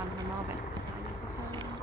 vanha navetta tai joku sellainen.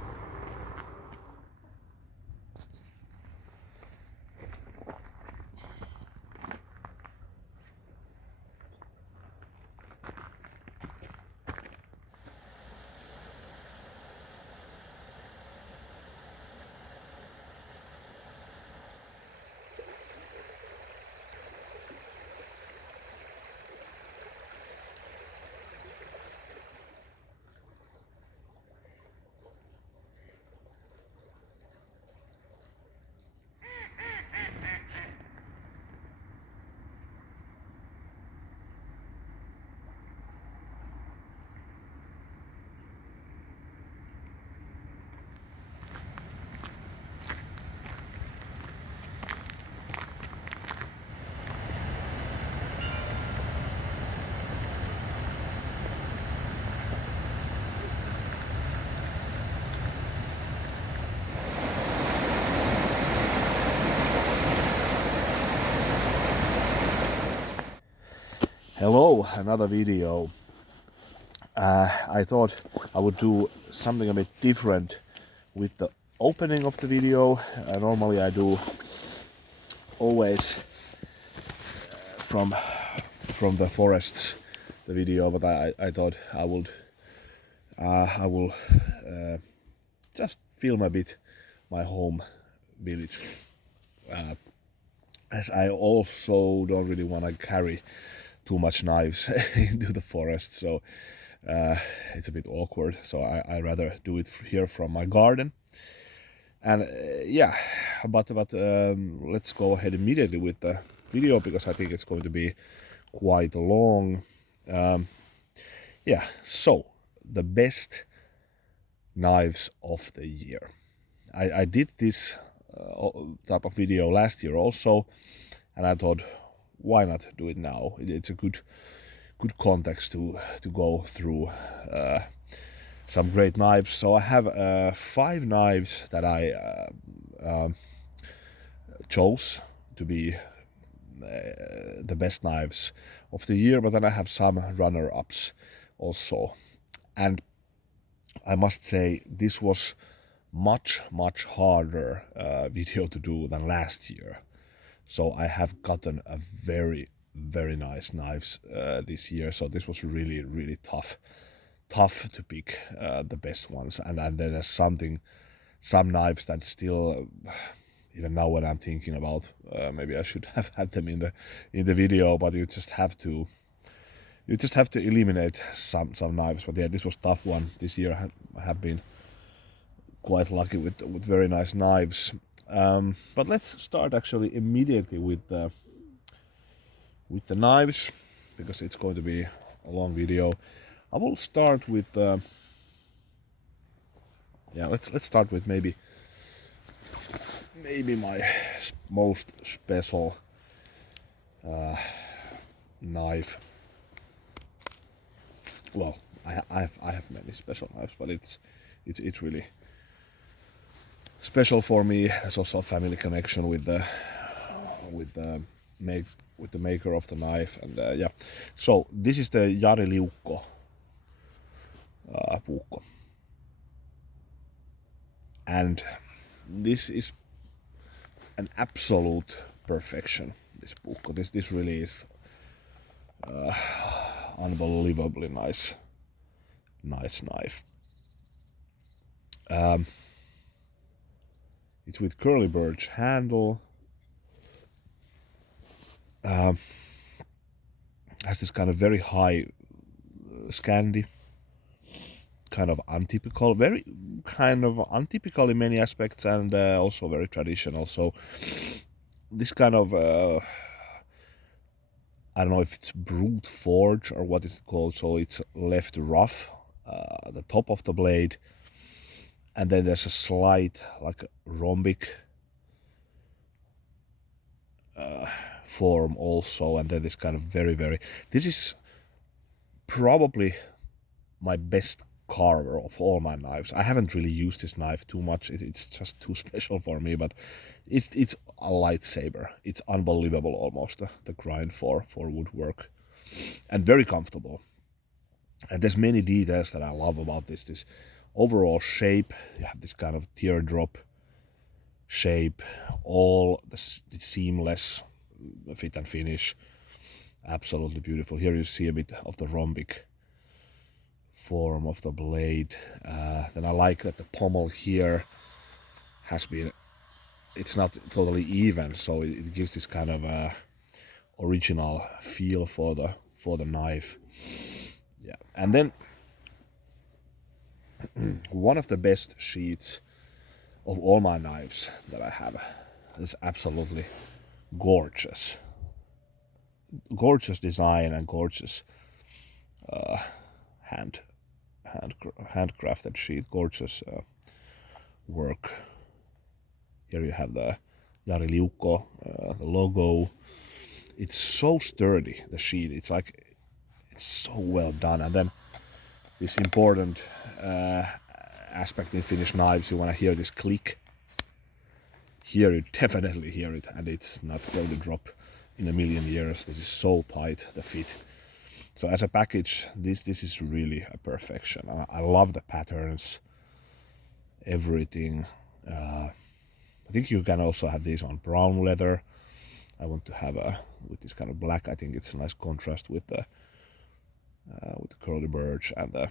Hello, another video. I thought I would do something a bit different with the opening of the video. Normally I do always from the forests the video, but I thought I will just film a bit my home village, as I also don't really want to carry too much knives into the forest, so it's a bit awkward, so I rather do it here from my garden. And yeah, but let's go ahead immediately with the video, because I think it's going to be quite long. Yeah, so the best knives of the year. I did this type of video last year also, and I thought, why not do it now? It's a good context to go through some great knives. So I have 5 knives that I chose to be the best knives of the year, but then I have some runner-ups also. And I must say this was much harder video to do than last year. So I have gotten a very nice knives this year. So this was really tough to pick the best ones. And then there's some knives that still, even now when I'm thinking about, maybe I should have had them in the video, but you just have to eliminate some knives. But yeah, this was a tough one this year. I have been quite lucky with very nice knives. But let's start actually immediately with the knives, because it's going to be a long video. I will start with let's start with maybe my most special knife. Well, I have many special knives, but it's really special for me. There's also a family connection with the maker of the knife, and yeah. So this is the Yrjö Puukko, and this is an absolute perfection. This Puukko, this really is unbelievably nice knife. It's with curly birch handle. Has this kind of very high Scandi, kind of untypical, very kind of untypical in many aspects, and also very traditional. So this kind of I don't know if it's brute forge or what is it called. So it's left rough, the top of the blade, and then there's a slight like rhombic form also, and then this kind of very this is probably my best carver of all my knives. I haven't really used this knife too much. It's just too special for me, but it's a lightsaber. It's unbelievable, almost the grind for woodwork, and very comfortable. And there's many details that I love about this overall shape. You have this kind of teardrop shape, all it's seamless fit and finish, absolutely beautiful. Here you see a bit of the rhombic form of the blade. Then I like that the pommel here has been, it's not totally even, so it gives this kind of original feel for the knife. Yeah, and then one of the best sheaths of all my knives that I have is absolutely gorgeous. Gorgeous design and gorgeous handcrafted sheath, gorgeous work. Here you have the Yrjö, the logo. It's so sturdy, the sheath. It's like, it's so well done. And then this important aspect in Finnish knives, you want to hear this click. Here you definitely hear it, and it's not going to drop in a million years. This is so tight, the fit. So as a package, this is really a perfection. I love the patterns, everything. I think you can also have these on brown leather. I want to have with this kind of black. I think it's a nice contrast with the curly birch and the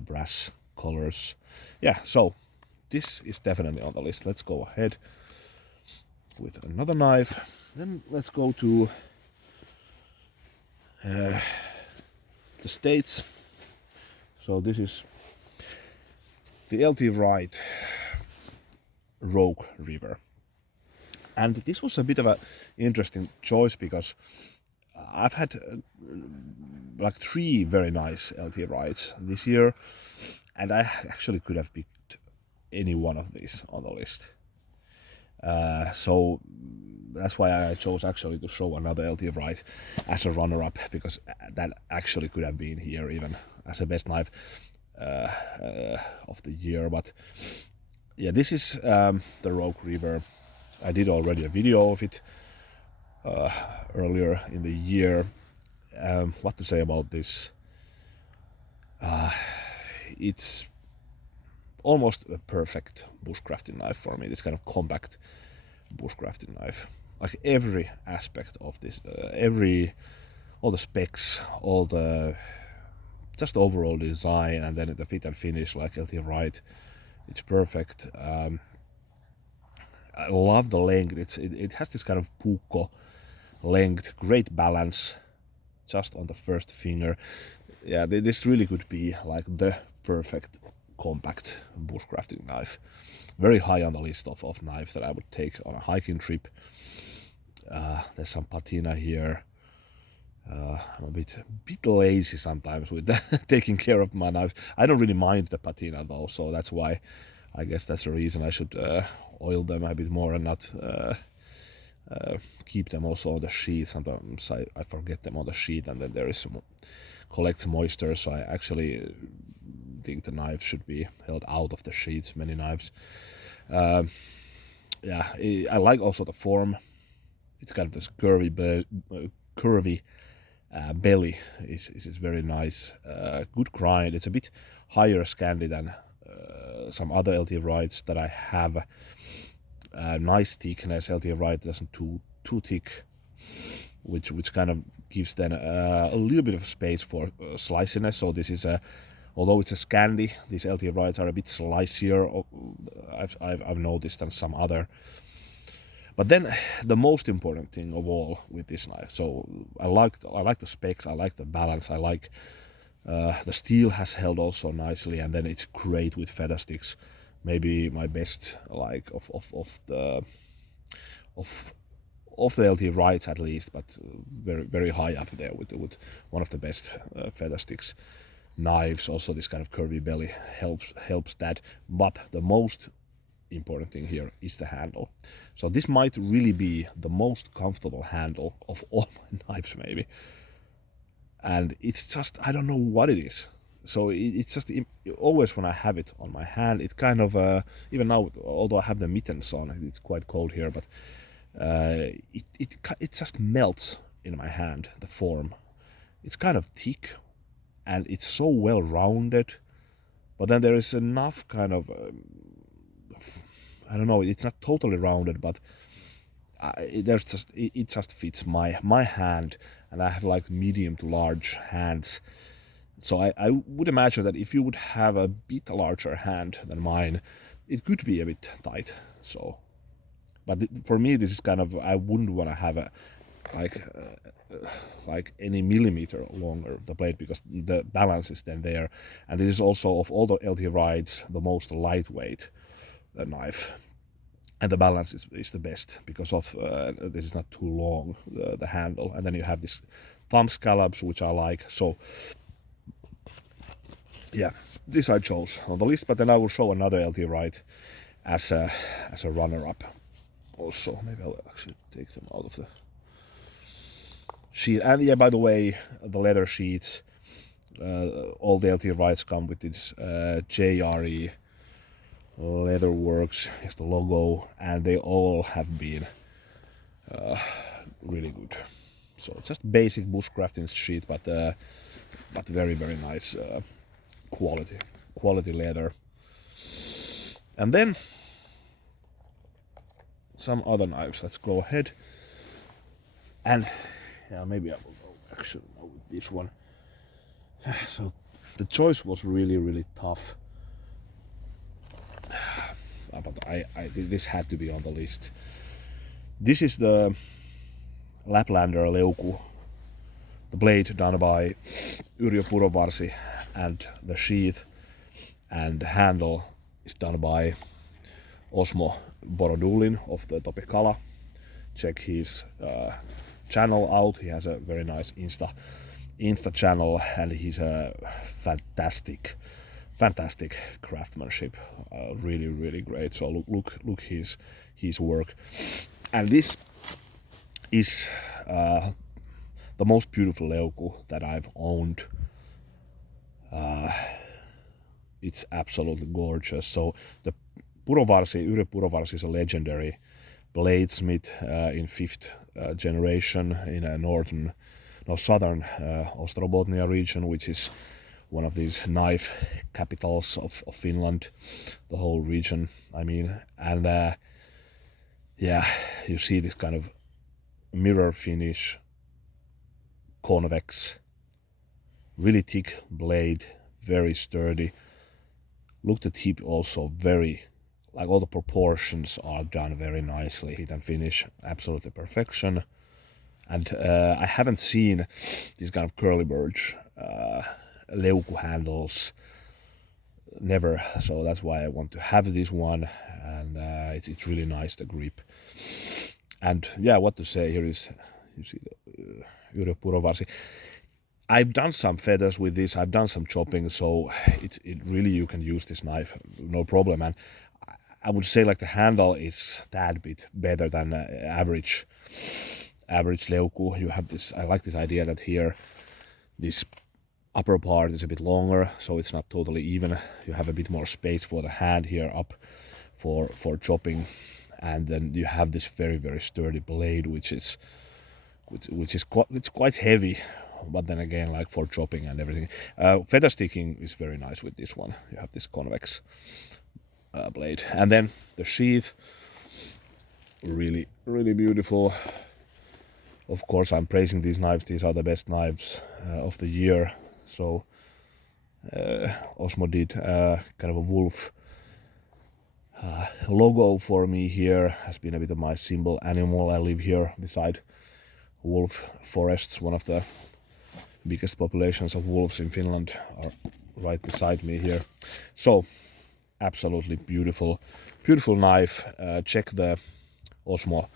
brass colors. Yeah, so this is definitely on the list. Let's go ahead with another knife. Then let's go to the States. So this is the LT Wright Rogue River. And this was a bit of an interesting choice because I've had like 3 very nice LT Wrights this year, and I actually could have picked any one of these on the list. So that's why I chose actually to show another LT Wright as a runner-up, because that actually could have been here even as a best knife of the year. But yeah, this is the Rogue River. I did already a video of it earlier in the year. What to say about this? It's almost a perfect bushcrafting knife for me. This kind of compact bushcrafting knife. Like every aspect of this, all the specs, all the just overall design, and then the fit and finish, like LT Wright, it's perfect. I love the length. It has this kind of Puukko length, great balance, just on the first finger. Yeah, this really could be like the perfect compact bushcrafting knife. Very high on the list of knives that I would take on a hiking trip. There's some patina here. I'm a bit lazy sometimes with taking care of my knives. I don't really mind the patina though, so that's why I guess that's the reason I should oil them a bit more and not keep them also on the sheath. Sometimes I forget them on the sheath, and then there is some collects moisture, so I actually think the knife should be held out of the sheaths, many knives. Yeah, I like also the form. It's kind of this curvy belly is very nice. Good grind. It's a bit higher Scandi than some other LT Wrights that I have. Nice thickness. LT Wright doesn't too thick, which kind of gives then a little bit of space for sliciness. So this is although it's a Scandi, these LT Wrights are a bit slicier. I've noticed than some other. But then the most important thing of all with this knife, so I like the specs, I like the balance, I like the steel has held also nicely, and then it's great with feather sticks. Maybe my best like of the LT Wrights at least, but very high up there with one of the best feather sticks knives. Also this kind of curvy belly helps that, but the most important thing here is the handle. So this might really be the most comfortable handle of all my knives maybe, and it's just, I don't know what it is. So it's just always when I have it on my hand, it kind of even now, although I have the mittens on, it's quite cold here, but it just melts in my hand. The form, it's kind of thick, and it's so well rounded, but then there is enough kind of I don't know, it's not totally rounded, but it just fits my hand, and I have like medium to large hands. So I would imagine that if you would have a bit larger hand than mine, it could be a bit tight. So, but for me, this is kind of, I wouldn't want to have a like any millimeter longer the blade, because the balance is then there. And this is also, of all the LT Wrights, the most lightweight knife, and the balance is the best because of this is not too long, the handle, and then you have this thumb scallops, which I like. So yeah, this I chose on the list, but then I will show another LT Wright as a runner-up also. Maybe I'll actually take them out of the sheet. And yeah, by the way, the leather sheets, all the LT Wrights come with this JRE Leatherworks, is the logo, and they all have been really good. So just basic bushcrafting sheet, but very, very nice quality leather. And then some other knives. Let's go ahead, and yeah, maybe I will go actually with this one. So the choice was really tough, but this had to be on the list. This is the Laplander Leuku, the blade done by Yrjö Puronvarsi, and the sheath and handle is done by Osmo Borodulin of the thetopicala. Check his channel out. He has a very nice Insta channel, and he's a fantastic craftsmanship. Really great. So look his work. And this is the most beautiful Leuku that I've owned. It's absolutely gorgeous. So the Yrjö Puronvarsi is a legendary bladesmith in 5th generation in a southern Ostrobotnia region, which is one of these knife capitals of Finland, the whole region, I mean. And yeah, you see this kind of mirror finish, convex, really thick blade, very sturdy. Look, the tip also very, like all the proportions are done very nicely. Fit and finish, absolutely perfection. And I haven't seen this kind of curly birch Leuku handles, never. So that's why I want to have this one, and it's really nice, the grip. And yeah, what to say, here is, you see the Yrjö Puronvarsi. I've done some feathers with this, I've done some chopping, so it really, you can use this knife, no problem. And I would say like the handle is a tad bit better than average Leuku. You have this, I like this idea that here, this upper part is a bit longer, so it's not totally even. You have a bit more space for the hand here up for chopping. And then you have this very sturdy blade, which is quite heavy, but then again, like for chopping and everything. Feather sticking is very nice with this one. You have this convex blade, and then the sheath, really beautiful. Of course, I'm praising these knives. These are the best knives of the year. So Osmo did kind of a wolf logo for me here. Has been a bit of my symbol animal. I live here beside wolf forests. One of the biggest populations of wolves in Finland are right beside me here. So absolutely beautiful knife. Check the Osmo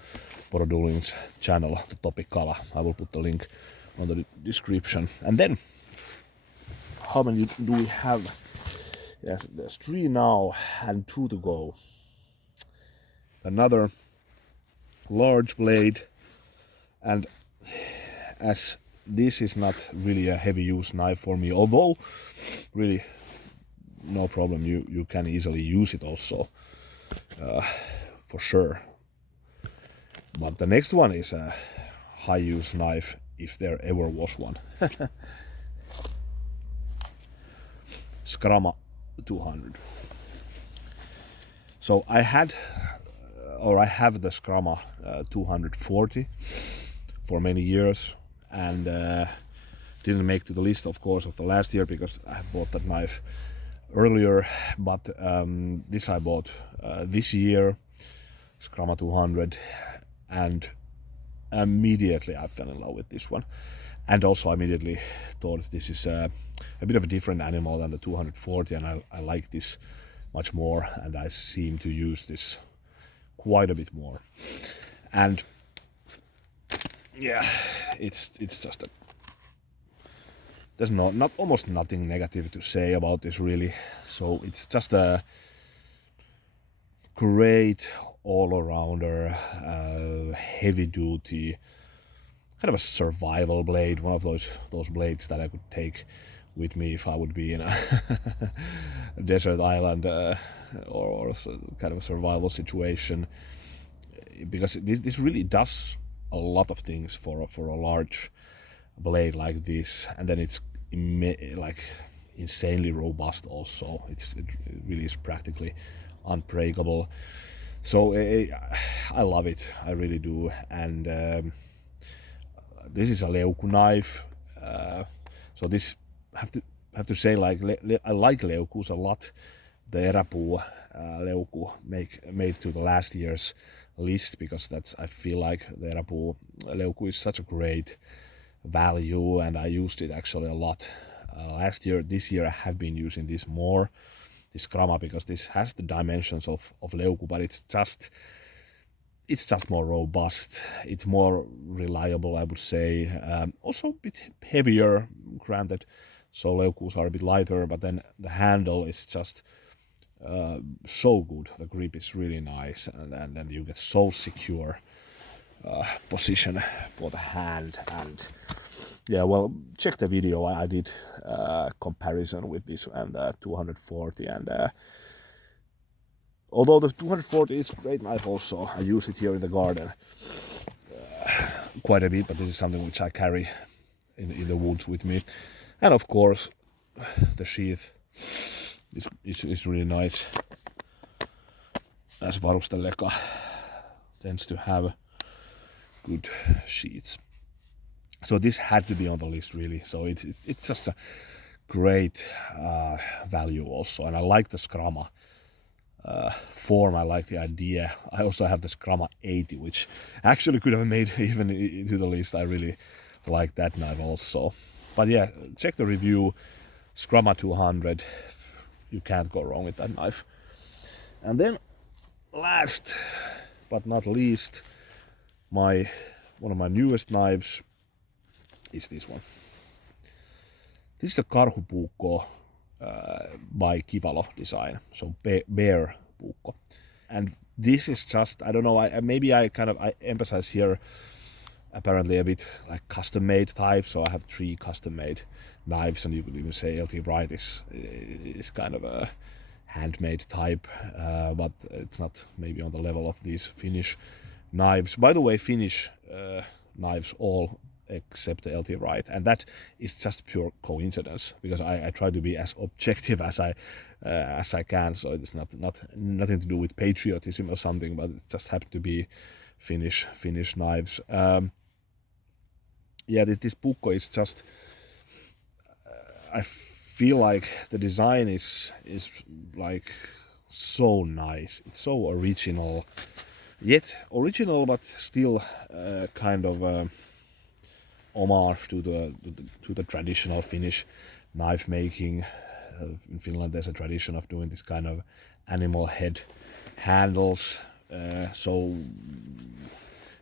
Borodulin's channel, the thetopicala. I will put the link on the description. And then, how many do we have? Yes, there's 3 now and 2 to go. Another large blade, and as this is not really a heavy use knife for me, although really no problem, you can easily use it also, for sure. But the next one is a high use knife, if there ever was one. Skrama 200. So I have the Skrama 240 for many years, and didn't make to the list, of course, of the last year because I bought that knife earlier. But this I bought this year, Skrama 200, and immediately I fell in love with this one, and also immediately thought this is a bit of a different animal than the 240, and I like this much more, and I seem to use this quite a bit more. And yeah, it's just there's not almost nothing negative to say about this really. So it's just a great all-arounder, heavy duty, kind of a survival blade, one of those blades that I could take with me if I would be in a desert island or kind of a survival situation, because this really does a lot of things for a large blade like this, and then it's like insanely robust also. It really is practically unbreakable. So I love it, I really do. And this is a leuku knife, so this have to say, like, I like leukus a lot. The Yrjö leuku made to the last year's list, because I feel like the Yrjö leuku is such a great value, and I used it actually a lot last year. This year I have been using this more, this Skrama, because this has the dimensions of leuku, but it's just more robust, it's more reliable, I would say. Also a bit heavier, granted, so leukus are a bit lighter, but then the handle is just so good. The grip is really nice, and then you get so secure position for the hand. And yeah, well, check the video. I did comparison with this and 240, and although the 240 is a great knife also, I use it here in the garden quite a bit, but this is something which I carry in the woods with me. And of course the sheath is really nice, as Varustelleka tends to have good sheets. So this had to be on the list really. So it's just a great value also, and I like the Skrama form. I like the idea. I also have the Skrama 80, which actually could have made even into the list. I really like that knife also. But yeah, check the review, Skrama 200. You can't go wrong with that knife. And then last but not least, one of my newest knives is this one. This is the Karuuo Puukko by Kivalo design, so bear Puukko. And this is just, I don't know, maybe I emphasize here apparently a bit like custom made type. So I have 3 custom made knives, and you could even say LT Wright is kind of a handmade type, but it's not maybe on the level of these Finnish knives. By the way, Finnish knives all except the LT Wright, and that is just pure coincidence, because I try to be as objective as I can. So it's nothing to do with patriotism or something, but it just happened to be Finnish knives. Yeah, this Puukko is just, I feel like the design is like so nice. It's so original, but still kind of homage to the traditional Finnish knife making. In Finland there's a tradition of doing this kind of animal head handles, so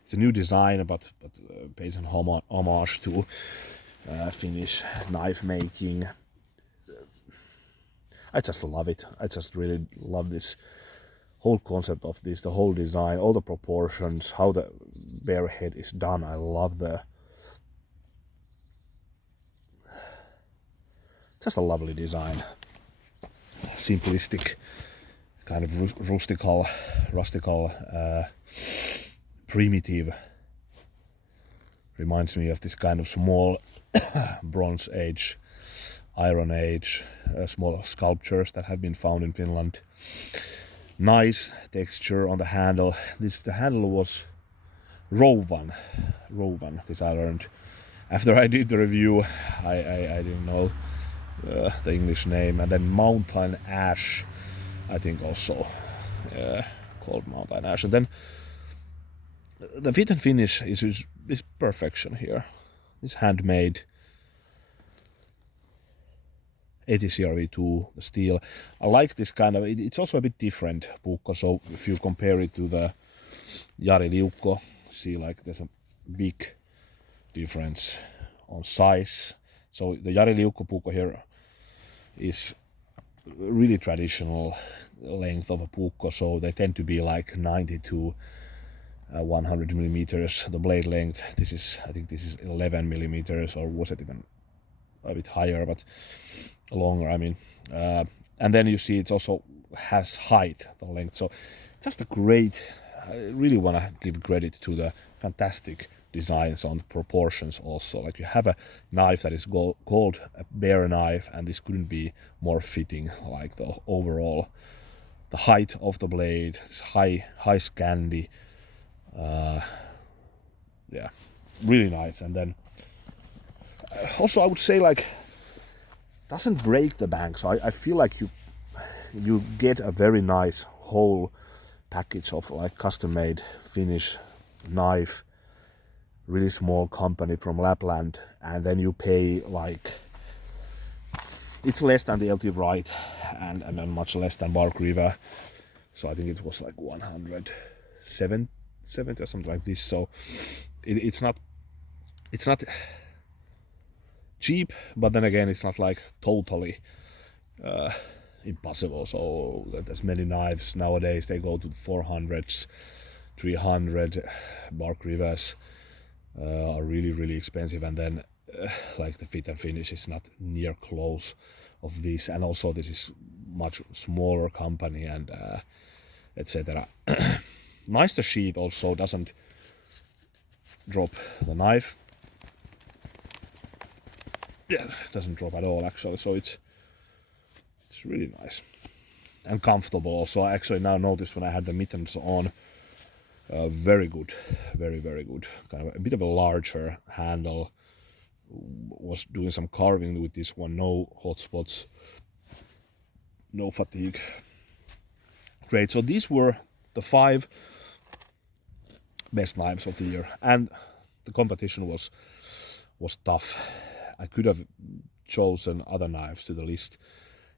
it's a new design, but pays an homage to Finnish knife making. I just love it. I just really love this whole concept of this, the whole design, all the proportions, how the bear head is done. I love just a lovely design, simplistic, kind of rustical, primitive. Reminds me of this kind of small Bronze Age Iron Age small sculptures that have been found in Finland. Nice texture on the handle. The handle was Rowan, this I learned. After I did the review, I didn't know the English name. And then Mountain Ash, I think also called Mountain Ash. And then the fit and finish is perfection here. It's handmade. 80 CRV2, the steel. I like this kind of, it's also a bit different Puukko, so if you compare it to the Jari Liukko, see like there's a big difference on size. So the Jari Liukko Puukko here is really traditional length of a Puukko, so they tend to be like 90 to 100 millimeters, the blade length. I think this is 11 millimeters, or was it even a bit higher, but longer, I mean. And then you see it also has height, the length. So just a great, I really want to give credit to the fantastic designs on the proportions also. Like you have a knife that is called a bear knife, and this couldn't be more fitting, like the overall, the height of the blade, this high Scandi. Yeah, really nice. And then also I would say like doesn't break the bank, so I feel like you get a very nice whole package of like custom made Finnish knife, really small company from Lapland, and then you pay like, it's less than the LT Wright and then much less than Bark River, so I think it was like 170 or something like this. So it's not cheap, but then again it's not like totally impossible. So there's many knives nowadays, they go to 400s, 300. Bark Rivers are really expensive, and then like the fit and finish is not near close of this, and also this is much smaller company and etc. Nice, the sheath also doesn't drop the knife. Yeah, it doesn't drop at all actually, so it's really nice and comfortable also. I actually now noticed when I had the mittens on, very good, very good. Kind of a bit of a larger handle. Was doing some carving with this one, no hot spots, no fatigue. Great, so these were the 5 best knives of the year, and the competition was tough. I could have chosen other knives to the list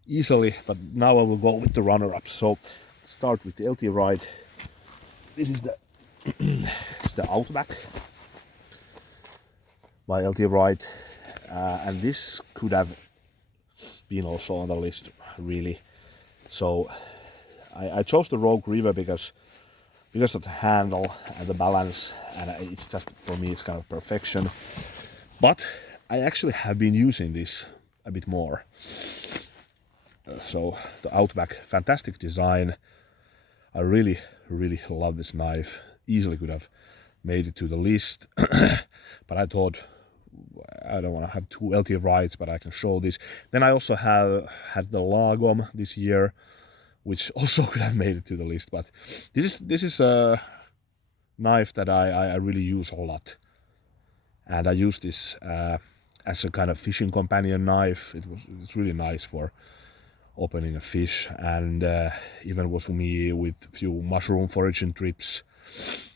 easily, but now I will go with the runner-up. So start with the LT Wright. This is the it's the Outback by LT Wright, and this could have been also on the list really. So I chose the Rogue River because of the handle and the balance, and it's just, for me, it's kind of perfection. But I actually have been using this a bit more. So the Outback, fantastic design. I really love this knife. Easily could have made it to the list, but I thought I don't want to have 2 LT Wrights, but I can show this. Then I also had the Lagom this year, which also could have made it to the list, but this is a knife that I really use a lot, and I use this as a kind of fishing companion knife. It's really nice for opening a fish, and even was for me with few mushroom foraging trips.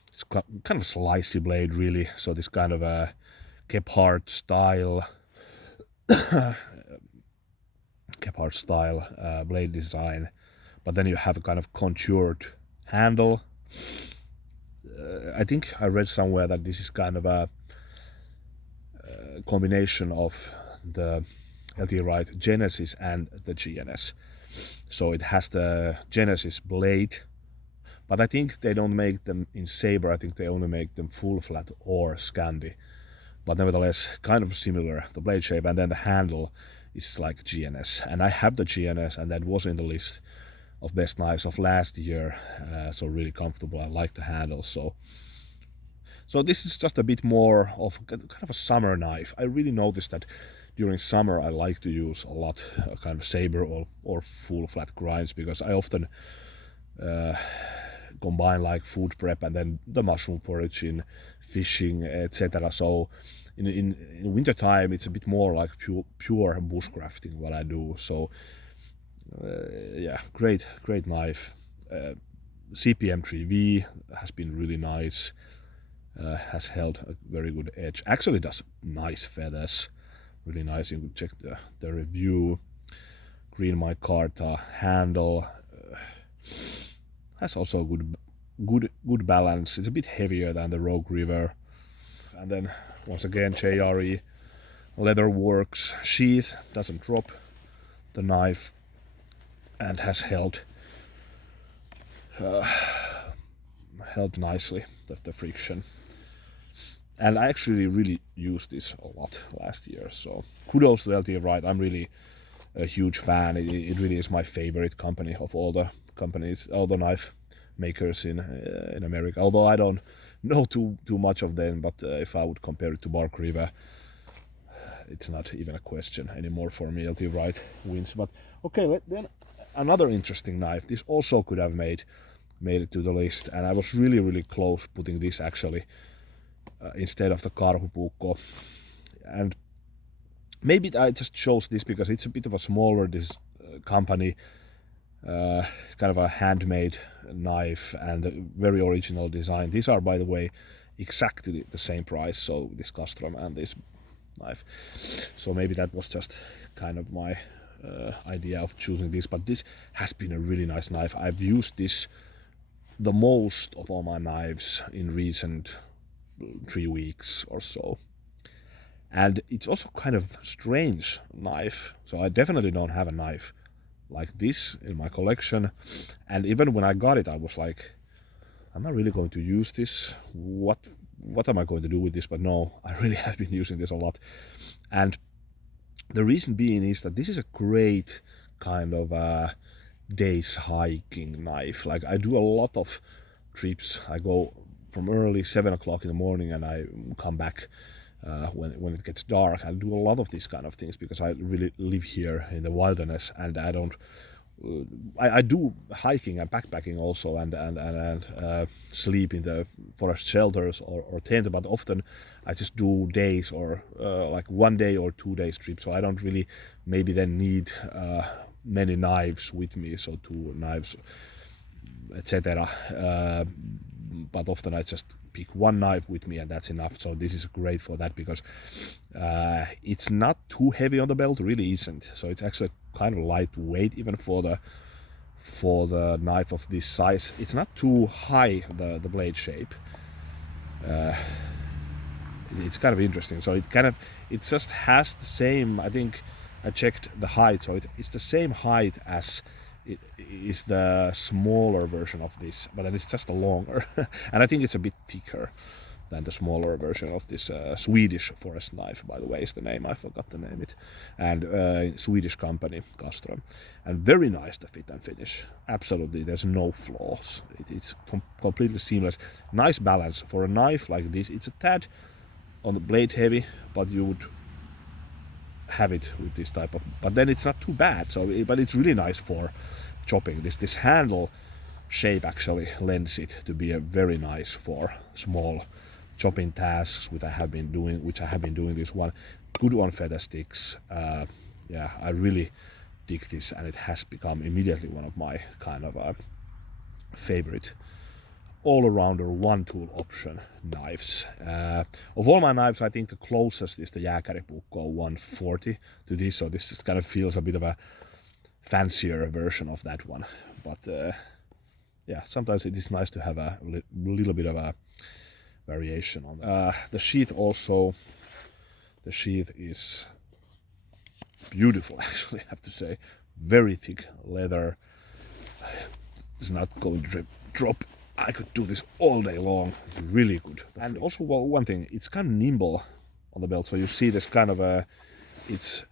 It's kind of a slicey blade really, so this kind of a Kephart style blade design, but then you have a kind of contoured handle. I think I read somewhere that this is kind of a combination of the LT Wright Genesis and the GNS. So it has the Genesis blade, but I think they don't make them in saber. I think they only make them full flat or Scandi, but nevertheless kind of similar, the blade shape, and then the handle is like GNS, and I have the GNS, and that was in the list of best knives of last year. So really comfortable. I like the handle. So this is just a bit more of kind of a summer knife. I really noticed that during summer I like to use a lot kind of saber or full flat grinds, because I often combine like food prep and then the mushroom foraging, fishing, etc. So in winter time it's a bit more like pure bushcrafting what I do. So yeah, great knife. CPM 3V has been really nice. Has held a very good edge. Actually does nice feathers, really nice. You can check the review. Green micarta handle. Has also good balance. It's a bit heavier than the Rogue River. And then once again JRE leather works. Sheath doesn't drop the knife and has held nicely the friction. And I actually really used this a lot last year, so kudos to LT Wright. I'm really a huge fan. It really is my favorite company of all the companies, all the knife makers in America. Although I don't know too much of them, but if I would compare it to Bark River, it's not even a question anymore for me. LT Wright wins. But okay, then another interesting knife. This also could have made it to the list, and I was really close putting this actually instead of the Karuuo Puukko. And maybe I just chose this because it's a bit of a smaller company, kind of a handmade knife and a very original design. These are, by the way, exactly the same price, so this Casstrom and this knife. So maybe that was just kind of my idea of choosing this, but this has been a really nice knife. I've used this the most of all my knives in recent 3 weeks or so. And it's also kind of strange knife, so I definitely don't have a knife like this in my collection. And even when I got it, I was like, I'm not really going to use this. What am I going to do with this? But no, I really have been using this a lot. And the reason being is that this is a great kind of day's hiking knife. Like, I do a lot of trips. I go from early 7 o'clock in the morning and I come back when it gets dark. I do a lot of these kind of things because I really live here in the wilderness, and I don't I do hiking and backpacking also, and sleep in the forest shelters or tent, but often I just do days or like 1 day or 2 days trip, so I don't really maybe then need many knives with me, so 2 knives, etc. But often I just pick 1 knife with me and that's enough. So this is great for that because it's not too heavy on the belt, really isn't. So it's actually kind of lightweight even for the knife of this size. It's not too high, the blade shape. It's kind of interesting. So it just has the same, I think I checked the height, so it's the same height as it is the smaller version of this, but then it's just a longer. And I think it's a bit thicker than the smaller version of this Swedish forest knife, by the way, is the name. I forgot to name it. And Swedish company, Casstrom. And very nice, the fit and finish. Absolutely, there's no flaws. It's completely seamless. Nice balance. For a knife like this, it's a tad on the blade heavy, but you would have it with this type of, but then it's not too bad. So but it's really nice for chopping. This handle shape actually lends it to be a very nice for small chopping tasks, which I have been doing this one. Good on feather sticks. Yeah, I really dig this, and it has become immediately one of my kind of favorite all-arounder one-tool option knives. Of all my knives, I think the closest is the Yrjö Puronvarsi 140 to this, so this just kind of feels a bit of a fancier version of that one. But yeah, sometimes it is nice to have a little bit of a variation on that. The sheath also, the sheath is beautiful, actually, I have to say. Very thick leather. It's not going to drop. I could do this all day long. It's really good. And also, well, one thing, it's kind of nimble on the belt. So you see this kind of it's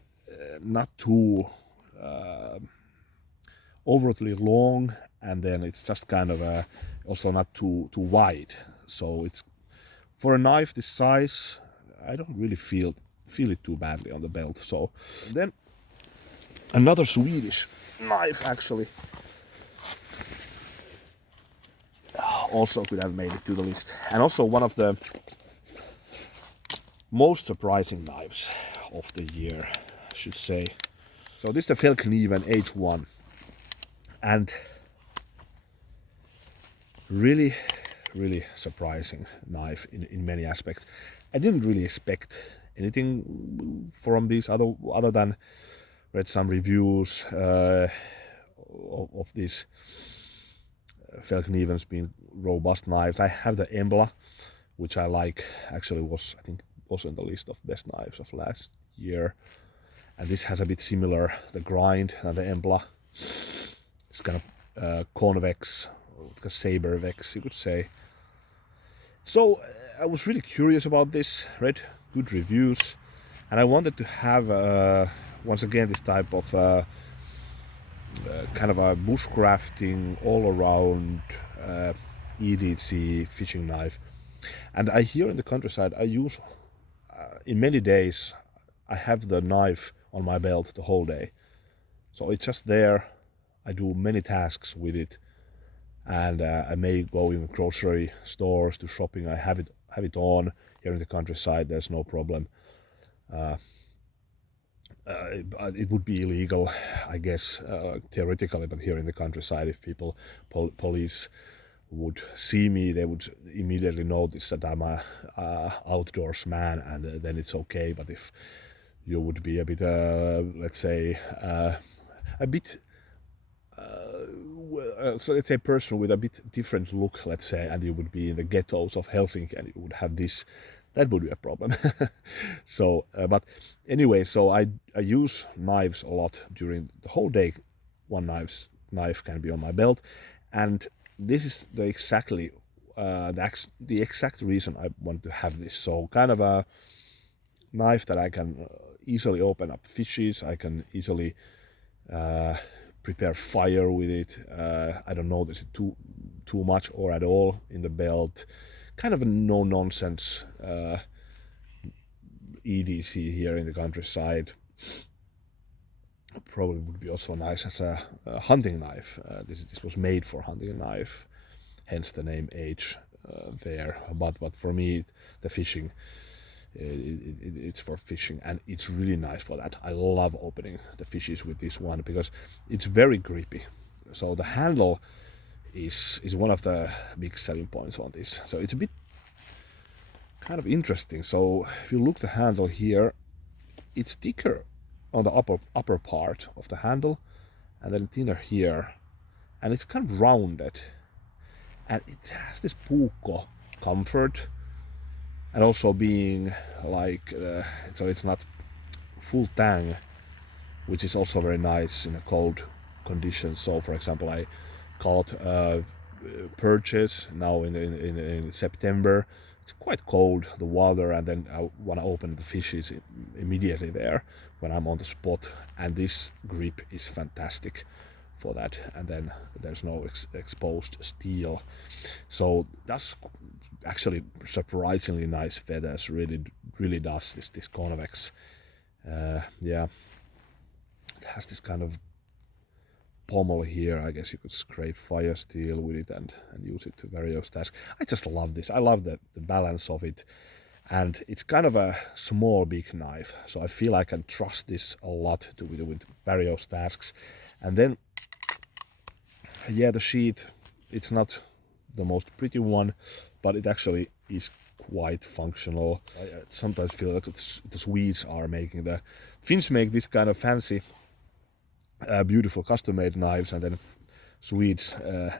not too overtly long, and then it's just kind of also not too wide. So it's, for a knife this size, I don't really feel feel it too badly on the belt. So then another Swedish knife actually also could have made it to the list, and also one of the most surprising knives of the year, I should say. So this is the Fällkniven H1, and really surprising knife in many aspects. I didn't really expect anything from these other than read some reviews of these Fällknivens being robust knives. I have the Embla, which I like, actually was, I think, was on the list of best knives of last year. And this has a bit similar, the grind than the Embla. It's kind of convex, like a saber vex, you could say. So I was really curious about this, read good reviews, and I wanted to have once again this type of kind of a bushcrafting all around EDC fishing knife. And I here in the countryside I use in many days I have the knife on my belt the whole day, so it's just there. I do many tasks with it, and I may go in grocery stores to shopping. I have it on here in the countryside. There's no problem. It would be illegal, I guess, theoretically, but here in the countryside, if people, police would see me, they would immediately notice that I'm a outdoors man, and then it's okay. But if you would be a bit, let's say, a bit, so let's say, person with a bit different look, let's say, and you would be in the ghettos of Helsinki, and you would have this, that would be a problem. So, but anyway, so I use knives a lot during the whole day. One knife can be on my belt, and this is the exact reason I want to have this. So kind of a knife that I can easily open up fishes. I can easily prepare fire with it. I don't notice it too much or at all in the belt. Kind of a no-nonsense EDC here in the countryside. Probably would be also nice as a hunting knife. This was made for hunting knife, hence the name H there. But for me, the fishing, it's for fishing, and it's really nice for that. I love opening the fishes with this one because it's very grippy. So the handle is one of the big selling points on this. So it's a bit kind of interesting. So if you look the handle here, it's thicker on the upper part of the handle, and then thinner here, and it's kind of rounded, and it has this Puukko comfort, and also being like so it's not full tang, which is also very nice in a cold conditions. So for example, I caught perches now in September. It's quite cold, the water, and then I want to open the fishes immediately there when I'm on the spot, and this grip is fantastic for that. And then there's no exposed steel, so that's actually surprisingly nice feathers. Really does this convex. Yeah, it has this kind of pommel here. I guess you could scrape fire steel with it and use it to various tasks. I just love this. I love the balance of it, and it's kind of a small big knife, so I feel I can trust this a lot to with various tasks. And then yeah, the sheath, it's not the most pretty one, but it actually is quite functional. I sometimes feel like the Swedes are making the Finns make this kind of fancy beautiful custom-made knives, and then Swedes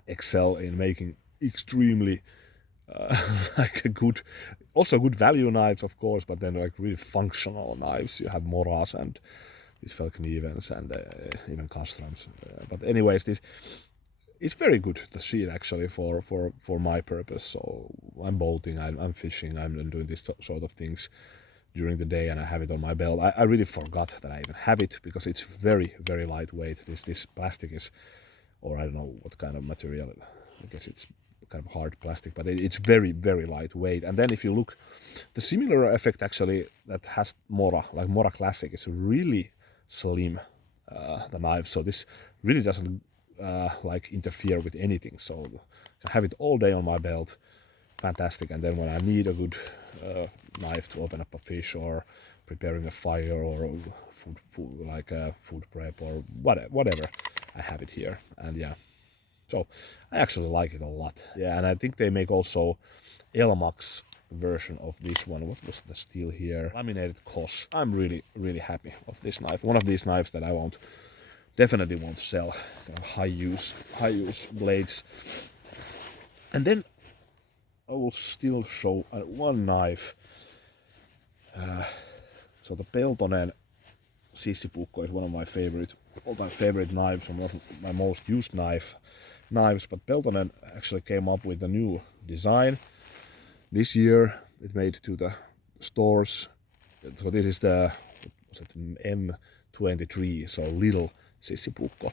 excel in making extremely like a good value knives, of course, but then like really functional knives. You have Moras and these Fällknivens and even Casstroms. But anyways, this is very good, the sheath, actually, for my purpose. So I'm boating, I'm fishing, I'm doing this sort of things during the day, and I have it on my belt. I really forgot that I even have it because it's very lightweight. This plastic is, or I don't know what kind of material. I guess it's kind of hard plastic, but it's very, very lightweight. And then if you look, the similar effect actually that has Mora, like Mora Classic, is really slim, the knife. So this really doesn't like interfere with anything. So I can have it all day on my belt. Fantastic. And then when I need a good knife to open up a fish or preparing a fire or food prep or whatever, I have it here. And yeah, so I actually like it a lot. Yeah, and I think they make also Elmax version of this one. What was the steel here? Laminated cos. I'm really, really happy of this knife. One of these knives that I definitely won't sell. Kind of high use blades. And then I will still show one knife. So the Peltonen Puukko is one of my all-time favorite knives and one of my most used knives. But Peltonen actually came up with a new design this year. It made to the stores. So this is the M23, so little Puukko.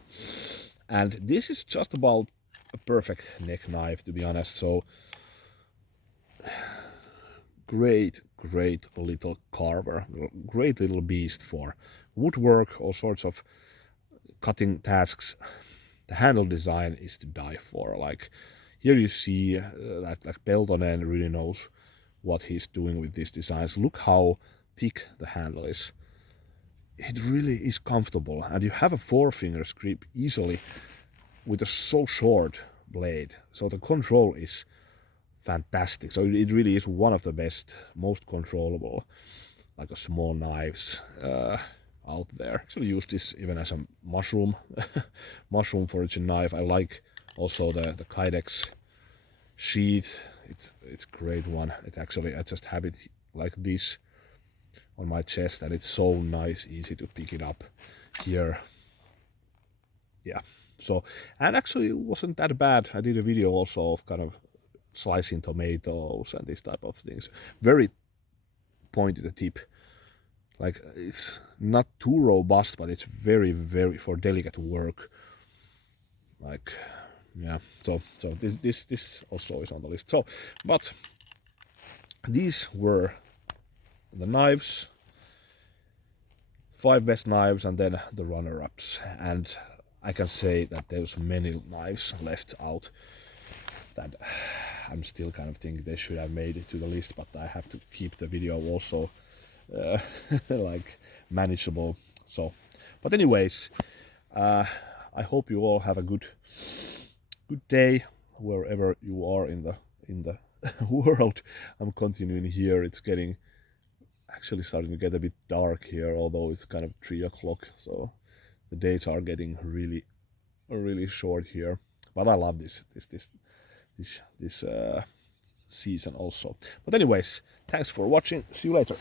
And this is just about a perfect neck knife, to be honest. So great little carver, great little beast for woodwork, all sorts of cutting tasks. The handle design is to die for. Like here you see that like Peltonen really knows what he's doing with these designs. Look how thick the handle is. It really is comfortable, and you have a 4-finger grip easily with a so short blade. So the control is fantastic. So it really is one of the best, most controllable, like a small knives out there. Actually use this even as a mushroom foraging knife. I like also the Kydex sheath. It's a great one. I just have it like this on my chest, and it's so nice, easy to pick it up here. Yeah. So, and actually it wasn't that bad. I did a video also of kind of slicing tomatoes and this type of things. Very pointed the tip. Like it's not too robust, but it's very, very for delicate work. Like, yeah. So this also is on the list. So, but these were the knives, 5 best knives, and then the runner-ups. And I can say that there's many knives left out that I'm still kind of thinking they should have made it to the list, but I have to keep the video also like manageable. So, but anyways, I hope you all have a good day wherever you are in the world. I'm continuing here. It's getting actually starting to get a bit dark here, although it's kind of 3 o'clock. So the days are getting really short here. But I love this season also. But anyways, thanks for watching. See you later.